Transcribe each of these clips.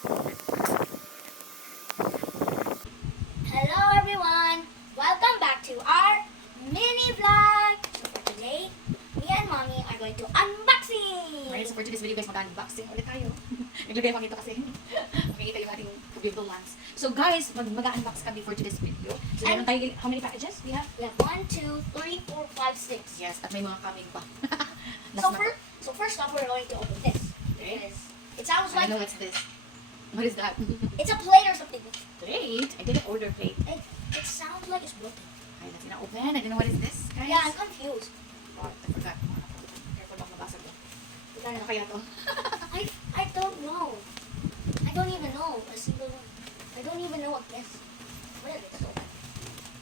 Hello everyone! Welcome back to our mini vlog! So for today, me and mommy are going to unboxing! Alright, so for today's video guys, mag-unboxing ulit tayo. Naglagay ako nito kasi makikita yung ating beautiful ones. So guys, mag-unbox kami for today's video. So meron tayo, how many packages we have? We have 1, 2, 3, 4, 5, 6. Yes, at may mga coming pa. So first off, we're going to open this. Okay. It sounds I like know what's this. What is that? it's a plate or something. Plate? I didn't order plate. It sounds like it's broken. Alright, let's gonna open. I don't know what is this, guys. Yeah, I'm confused. Oh, I forgot. Careful lang mabasa ko. Ano kaya to? I don't know. I don't even know a single one. I don't even know what this. What is this?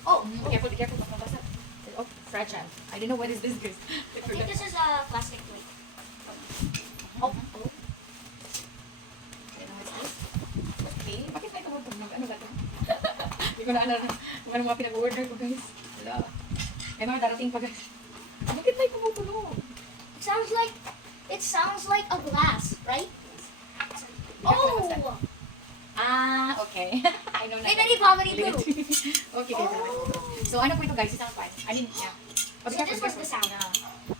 Oh, Be careful, baka mabasa. Oh, fragile. I don't know what is this, guys. I think this is a plastic plate. Oh. Okay, bakit may tumutog? Ano ba ito? Hindi ko na alam kung ano mga pinag-order ko, guys. Wala. May mga darating pa, guys. Bakit may tumutunog? It sounds like a glass, right? Oh! Oh! Okay. I know na. Hey, Daddy, Poverty Okay, Blue. guys. So, ano po ito, guys? Isang pan. I mean, yeah. So this was the sound. Yeah.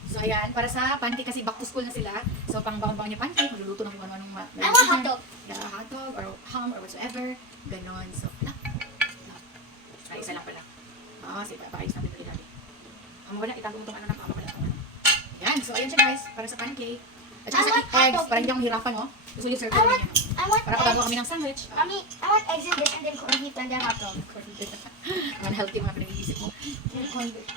So, ayan. Para sa pancake kasi back to school na sila. So, pang bangon-bangon yung pancake. Magluluto ng kung ano-anong I want hot dog. Yeah, hotdog or ham or whatsoever. Ganon. So, ay, isa lang pala. Sige, paayos natin ito ilalim. Ang wala, itago mo itong ano na pamawala. Yan. So, ayan siya, guys. Para sa pancake. At saka I sa want hot eggs. dog. Para hindi ako mahirapan, no? Gusto yung circle I niya. want Para pagagawa kami eggs. ng sandwich. Mommy, I want eggs in this and then corned beef and then hot dog. Unhealthy mga pinag-iisip mo.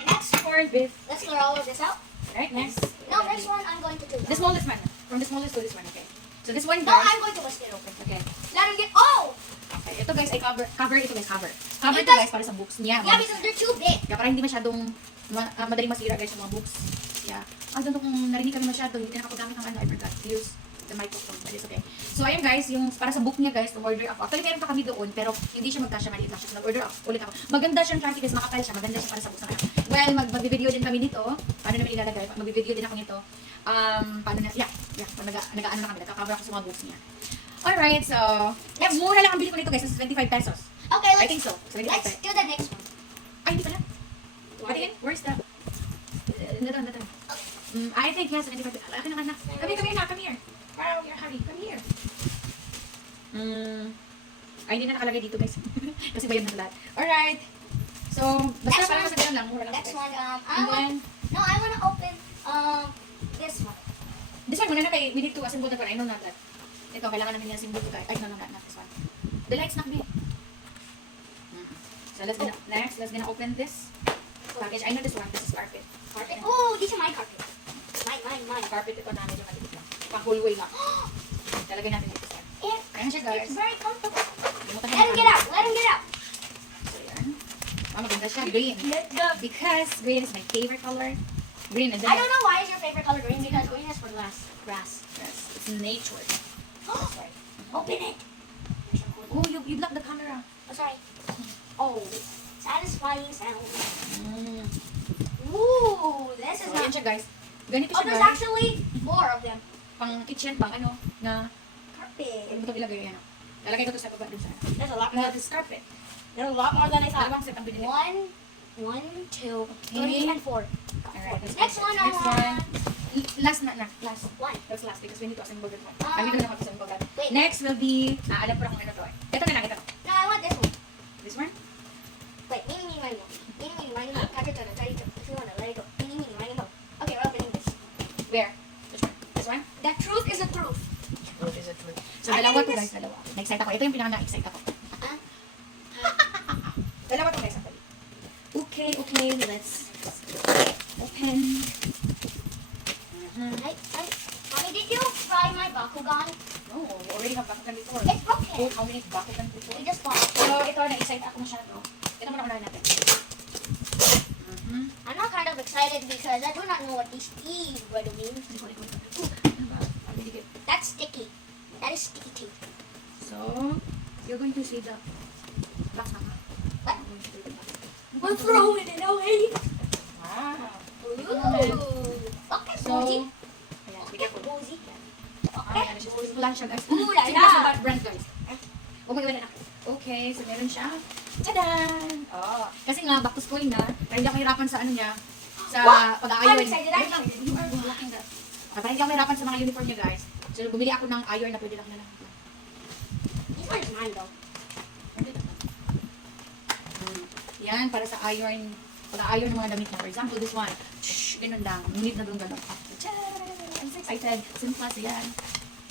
Next, Corned beef. let's clear all of this out. Right, next. No, next one I'm going to do. The smallest one. From the smallest to this one, okay. So this one, No, guys. I'm going to whisk it open. Okay. Let him get. Oh! Okay. Ito, guys, ay cover ito, guys, cover. Cover ito, Because- guys, para sa books niya. Yeah, because they're too big. Kaya para hindi masyadong madaling masira, guys, yung mga books. Yeah. I don't know kung narinig kami masyado, hindi na nakapagamit ng ano, I forgot to use the microphone, but it's okay. So, ayun, guys, yung para sa book niya, guys, order ako. Actually, meron pa kami doon, pero hindi siya magkasya, maliit lang siya. So, nag-order ulit ako. Maganda siyang traffic, guys, makapal siya. Maganda siya para sa books na. Well, mag-video din kami nito. Paano naman ilalagay? Mag-video din ako nito. Paano na, yeah, nag-ano na kami, nagka-cover ako sa mga books niya. Alright, so, yeah, mura lang ang bili ko nito, guys, is 25 pesos. Okay, I think so. 25 let's pesos. do the next one. Ay, hindi pala. What again? Where's the... Natan. I think yes, 75 pesos. Akin na, anak. Come here, come here. Parang you're hurry. Come here. Ay, hindi na nakalagay dito, guys. Kasi bayad na lahat. Alright. So, basta Next parang one. sa ganun lang. Mura lang. Next guys. one, And then, I want to open, this one. this one, muna na kay, we need to assemble that one. I know not that. Ito, kailangan namin i-assemble ito. Ay, no, not this one. The lights not big. So, next, let's gonna open this package. I know this one. This is carpet. Carpet. Oh, these are my carpet. Mine. Carpet ito namin yung maliit lang. Pang-hallway lang. Talagay natin dito sa ayan siya, guys. It's very comfortable. Limutan Let him get out. Let him get out. So, yan. Maganda siya. Green. Let go. Because green is my favorite color. Green and then... I don't know why is your favorite color green because green is for grass. Yes, it's nature. Oh, Sorry. open it. Oh, you blocked the camera. Oh, sorry. Oh, satisfying sound. Mm. Ooh, this is So, yan not. siya, guys. Ganito Oh, siya, there's guys. actually 4 of them. Pang kitchen, pang ano, na... Carpet. Ano ito ilagay yan? Lalagay ko to sa baba dun sa... There's a lot No, more. this carpet. There's a lot more than I thought. Dalawang set ang binili. 1, 2, 3, and 4. Alright, Next one, I next want. Last na. Last. Why? That's last because we need to assemble that one. Ah. I mean, we don't have to assemble that. Wait. Next will be... alam ko lang kung ano to eh. Ito na lang, ito. No, I want this one. This one? Wait, mini, mini, catch it, if you want to let it go. Mini, Okay, we're opening this. Where? Which one? This one? The truth is the truth. Truth is a truth. So, I dalawa think to, this- guys. Dalawa. Na-excite ako. Ito yung pinaka-na-excite ako. Ah. Dalawa to, guys. Actually. Okay, let's open. Mommy, did you try my Bakugan? No, we already have Bakugan before. It's broken. Oh, how many Bakugan before? We just bought. Pero ito, na-excite ako masyado. Ito muna unahin natin. I'm not kind of excited because I do not know what these T's would mean. That's sticky. That is sticky tea. So, you're going to see the box number. What? I'm going to do the box. We're throwing it away. Wow. Ooh. Okay, So, Boozy. ayan, be Okay, careful. Boozy. Ay, ano siya, simple lang siya guys. Ooh la Simple la. sa brand guys. Oh my God, anak. Okay, so meron siya. Tadan! Oh, kasi nga, back to school na. Kaya hindi ako mahirapan sa ano niya. Sa Wow! pag-iron. I'm excited, I'm Wait lang, you are blocking that. Okay, para hindi ako mahirapan sa mga uniform niya guys. So, bumili ako ng iron na pwede lang na lang. This one's mine though. Yan, para sa iron. Pag-iron ng mga damit mo. For example, this one. Shhh, ganun lang. Ngunit na ganun. I'm so excited. Simple kasi yan.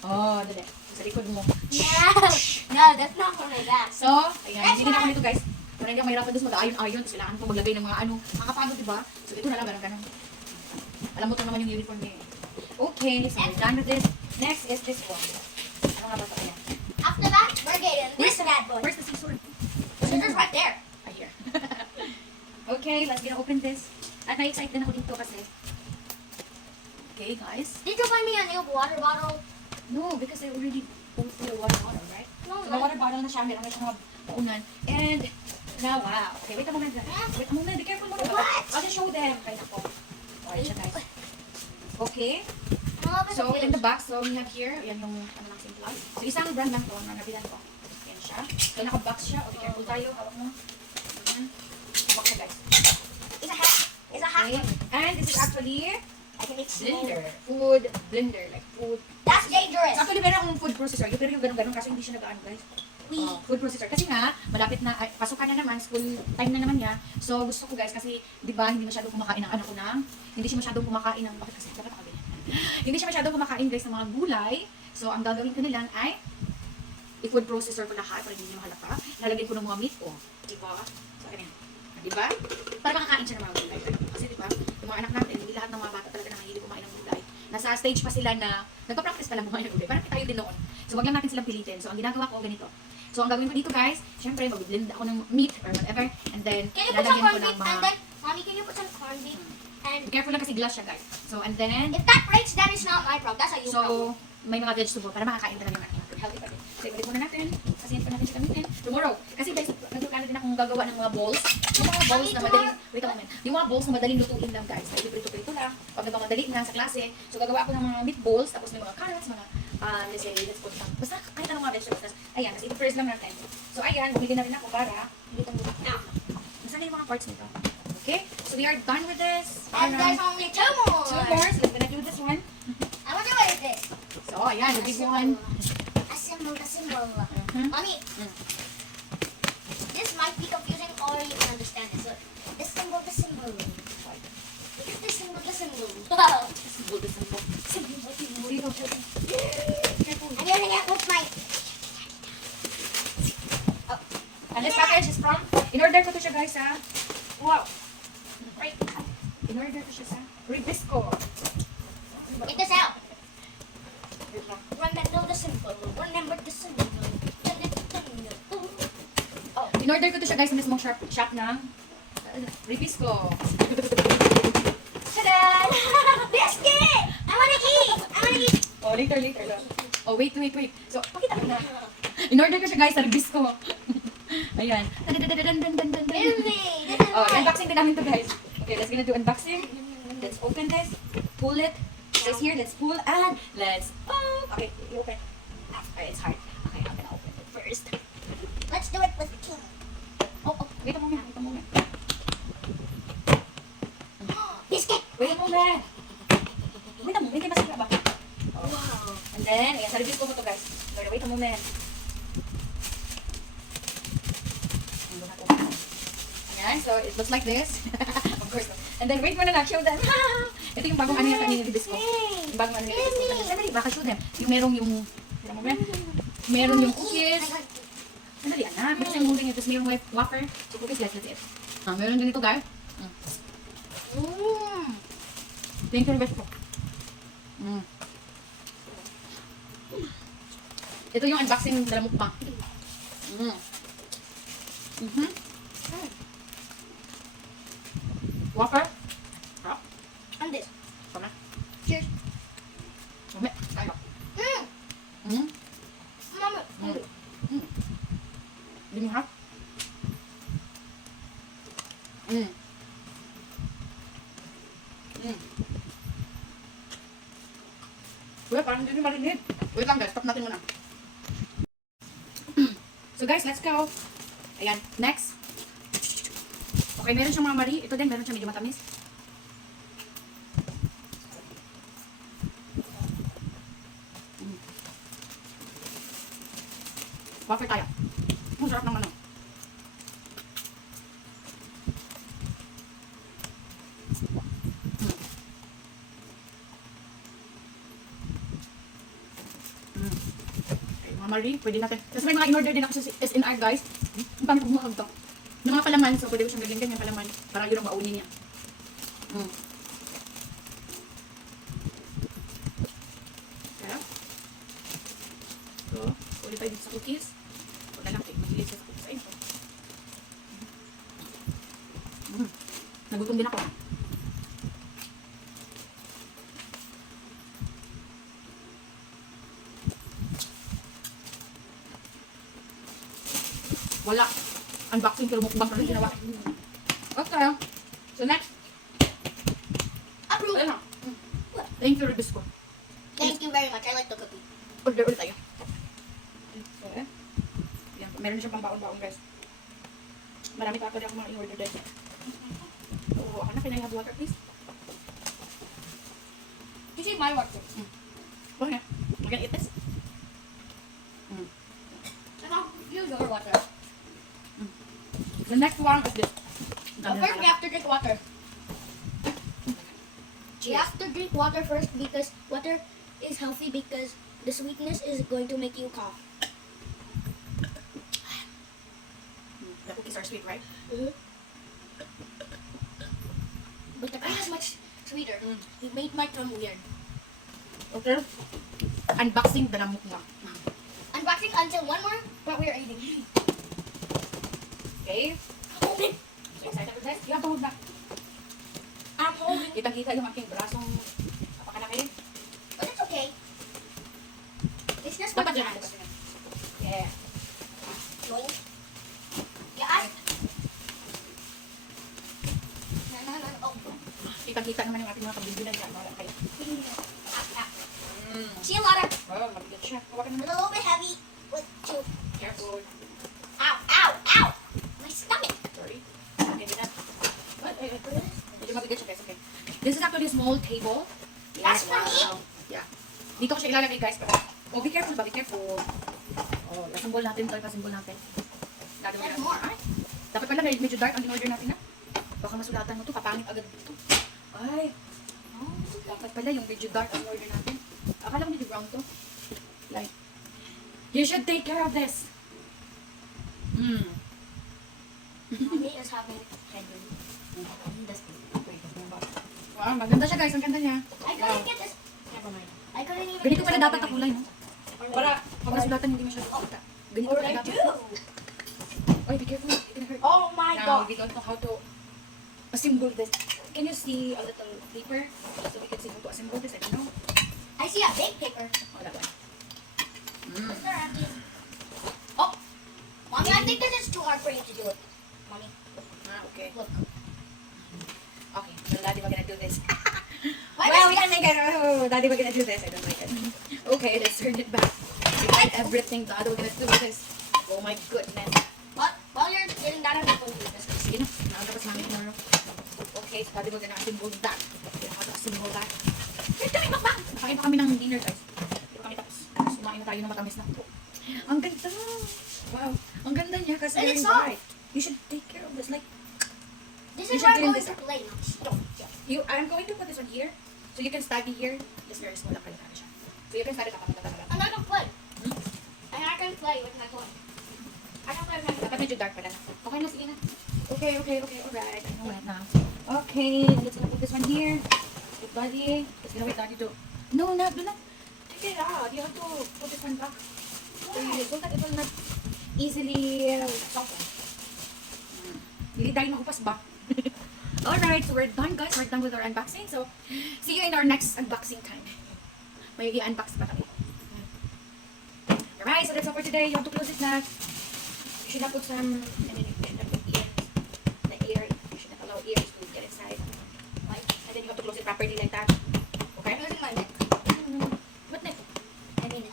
Oh, dali. Sa likod mo. No, no, that's not for my back. So, ayan. Hindi na ako nito guys. Kung hindi ako mahirapan doon sa mag-iron-iron, tapos kailangan ko maglagay ng mga ano. Makakapagod, diba? So, ito na lang, ganun. Alam mo ito naman yung uniform niya eh. Okay, so we're done with this. Next is this one. Ano nga ba ito? Ayan. After that, we're getting this bad boy. Where's the scissor? Scissors right there. Ah, here. Okay, let's gonna open this. At na-excite din ako dito kasi. Okay, guys. Did you buy me a new water bottle? No, because I already pulled through the water bottle, right? No, So, the water bottle na siya, meron na siyang mga paunan. And, now, wow. Okay, wait a moment. Wait a moment, be careful muna. What? I'll just show them. Kaya ako. Alright siya, guys. Okay, No, so in the box, so we have here, yan yung, ano lang, simple. So, isang brand lang to, na nabilan ko. Yan siya. So, naka-box siya. Okay, careful tayo. Hawak mo. Ayan. Hawak siya, guys. it's a hat. It's a hat. Okay. And this is actually I can make blender. Food blender. Like food. That's dangerous. So, actually, meron akong food processor. Yung pero yung ganun-ganun kasi hindi siya nag-ano, guys. Food processor. Kasi nga, malapit na, ay, pasukan na naman, school time na naman niya. So, gusto ko guys, kasi, di ba, hindi masyadong kumakain ang anak ko ng, hindi siya masyadong kumakain ng, bakit kasi, dapat ako hindi siya masyadong kumakain guys ng mga gulay. So, ang gagawin ko nilang ay, i-food processor ko lahat para hindi niya mahalata. Lalagyan ko ng mga meat ko. Di ba? So, ganyan. Di ba? Para makakain siya ng mga gulay. Kasi di ba, yung mga anak natin, hindi lahat ng mga bata talaga na mahilig kumain ng gulay. Nasa stage pa sila na, nagpa-practice pa lang kumain ng gulay. Parang tayo din noon. So, wag lang natin silang pilitin. So, ang ginagawa ko, ganito. So, ang gagawin ko dito guys, syempre, mag-blend ako ng meat or whatever. And then, Can you put some lalagyan ko corned ng beef? mga, And then, mommy, can you put some corned beef? And be careful lang kasi glass siya guys. So, and then, if that breaks, that is not my problem. That's a you so, problem. may mga vegetable para makakain talaga yung ating healthy pa rin. So, ibalik muna natin. Kasi yan pa natin siya gamitin. Tomorrow. Kasi guys, nagkakala din akong gagawa ng mga balls. Yung mga balls na madaling, wait a moment. Yung mga balls na madaling lutuin lang guys. Like, prito-prito lang. Pag nagmamadali na sa klase. So, gagawa ako ng mga meatballs. Tapos may mga carrots, mga, let's say, let's put some, basta kahit anong mga vegetables. Tapos, ayan, kasi i-freeze lang natin. So, ayan, bumili na rin ako para, hindi itong luto na. Nasaan na yung mga parts nito? Okay? So, we are done with this. And there's only two more. Two more. So, we're gonna do this one. I wonder what is this. So, ayan, the big one. A symbol, a symbol. Mhm. Mommy, this might be confusing or you can understand this. Look, the symbol, the symbol. Look at the symbol, the symbol. Wow. Symbol, the symbol. Symbol, symbol. Careful. I'm gonna get with my... And this package is from, in-order ko to siya guys ha. Wow. Right. In-order ko siya sa Ribisco. Get this out. Remember the symbol. Remember the symbol. Oh, in-order ko to siya guys sa mismong shop ng Ribisco. Ta-da! Biscuit! I wanna eat! I wanna eat! Oh, later. Oh, wait. So, pakita ko na. In-order ko siya guys sa Ribisco. Ayan. Really? Oh, unboxing din namin to guys. Okay, let's gonna do unboxing. Let's open this. Pull it. It says here, let's pull and let's pop. Okay, you open. Okay, it's hard. Okay, I'm gonna open it first. Let's do it with King. Oh, wait a moment. Biscuit! Wait a moment, hindi masira ba? Oh. Wow. And then, ayan, sa reviews ko to guys. So, wait a moment. Ayan, so it looks like this. Of course. And then, wait muna na, show them. Ito yung bagong ano yata ni Ribisco. Yung bagong ano ni Ribisco. Sandali, baka show them. Yung merong yung, meron yung cookies. Sandali, anak. Meron yung huling ito. Merong wafer. So, cookies, that's it. Meron din ito, guys. Thank you, Ribisco. Ito yung unboxing ng mukbang. Wafer. And this. Sama. Cheers. Mami, tayo. Mama. Give me half. Wala, parang hindi marinig. Wait lang guys, stop natin muna. So guys, let's go. Ayan, next. Okay, meron siyang mga mari. Ito din, meron siyang medyo matamis. Wafer tayo. Ang sarap ng ano. Okay, mga mari, pwede natin. Tapos may mga in-order din ako sa SNR guys. Ang pangit bumukag to. Yung mga palaman, so pwede ko siyang lagyan ganyan palaman. Para yun ang maunin niya. Kaya. So, ulit tayo dito sa cookies. Huwag na lang kayo. Mahilig siya sa cookies. Ayun po. Nagutom din ako. Wala. Unboxing pero mukbang na ginawa. Okay. So next. Approve. Ayun na. Thank you, Rubisco. Thank you very much. I like the cookie. Order ulit tayo. Okay. Yan. Meron na siyang pang baon-baon guys. Marami pa pala akong mga in-order din. So, ako na. Can I have water please? You see my water. Okay. We're gonna eat this. And I'll use your water. The next one is this. But first, we have to drink water. We have to drink water first because water is healthy because the sweetness is going to make you cough. The cookies are sweet, right? But the cream is much sweeter. It made my tongue weird. Okay. Unboxing the namuk nga. Unboxing until one more, but we are eating. Okay. Open. So excited for this? You have to hold back. I'm holding. Kitang-kita yung aking brasong napakalaki. But it's okay. It's just Dapat my dyan. hands. Yeah. Yoink. Yeah, I... Oh. Kitang-kita naman yung aking mga kabibinan dyan. Wala kayo. See a lot of... Oh, mabigat siya. Hawakan A naman. little bit heavy with two. Careful. Ow, ow, ow! My stomach. Sorry. Okay, di na. What? Medyo mabigat siya guys. Okay. This is actually a small table. That's for me? Yeah. Dito ko siya ilalagay guys. Pero, oh, be careful ba? Be careful. Oh, ipasimbol natin ito. Ipasimbol natin. Gagawin There's natin. more. Ay, dapat pala medyo dark ang in-order natin na. Baka masulatan mo to. Kapangit agad dito. Ay. Oh, dapat pala yung medyo dark ang in-order natin. Akala ko medyo brown to. Like, you should take care of this. Mommy is having headache. Wow, maganda siya guys. Ang ganda niya. I couldn't get this. Never mind. I couldn't even Ganito get pala this dapat ang kulay, no? Para pag nasulatan hindi masyado kita. Ganito What pala did I dapat. do? Oy, be careful. It can hurt. Oh my Now, god. we don't know how to assemble this. Can you see a little paper so we can see how to assemble this? I don't know. I see a big paper. Oh, that one. Is there empty? Oh! Mommy, I think this is too hard for you to do it. Mommy, Ah, okay. look. Okay, so Daddy, we're gonna do this. Why Well, does we can make it. Oh, Daddy, we're gonna do this. I don't like it. Okay, let's turn it back. We tried everything. Daddy, we're gonna do this. Oh my goodness. While you're getting that, I'm going to do this. Sige na, nakagabas namin tomorrow. Okay, so Daddy, we're gonna assemble that. We're gonna assemble that. Wait, kami makbang! Nakain pa kami ng dinner, guys. Hindi pa kami tapos. Sumain na tayo ng matamis na. Ang ganda! Wow, ang ganda niya kasi And very it's soft. bright. You should take care of this. Like, This You is should where I'm clean going this to play now. Stop. I'm going to put this on here. So you can study here. Yes, very small lang pala siya. So you can study kapag lang. I'm not going to play. And I can play with my toy. I can play with my toy. Dapat medyo dark pala. Okay na, sige na. Okay, alright. I know it now. Okay, let's gonna put this one here. Good buddy. Let's gonna wait Daddy to... No, do not. Take it out. You have to put this one back. So that it will not easily soften. Hindi tayo makupas ba? Alright, so we're done guys. We're done with our unboxing. So, see you in our next unboxing time. May i-unbox pa kami. Alright, so that's all for today. You have to close it na. You should not put some... you should not put ears. The ear. You should not allow ears to get inside. Right? And then you have to close it properly like that. Okay? I'm using my neck. What next? I mean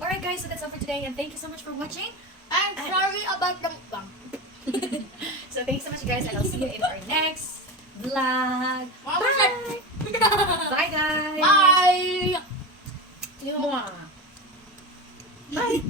Alright guys, so that's all for today and thank you so much for watching. I'm sorry about the mukbang. So thanks so much guys and I'll see you in our next vlog. Bye. Bye guys. Bye. Mwah. Bye.